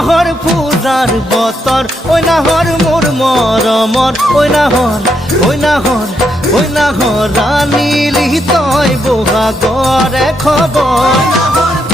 নাহর পূজার বতর ওই নাহর মোর মরমর ওই নাহর ওই নাহর ওই নাহর রানীলি তয় বহাগরে খবর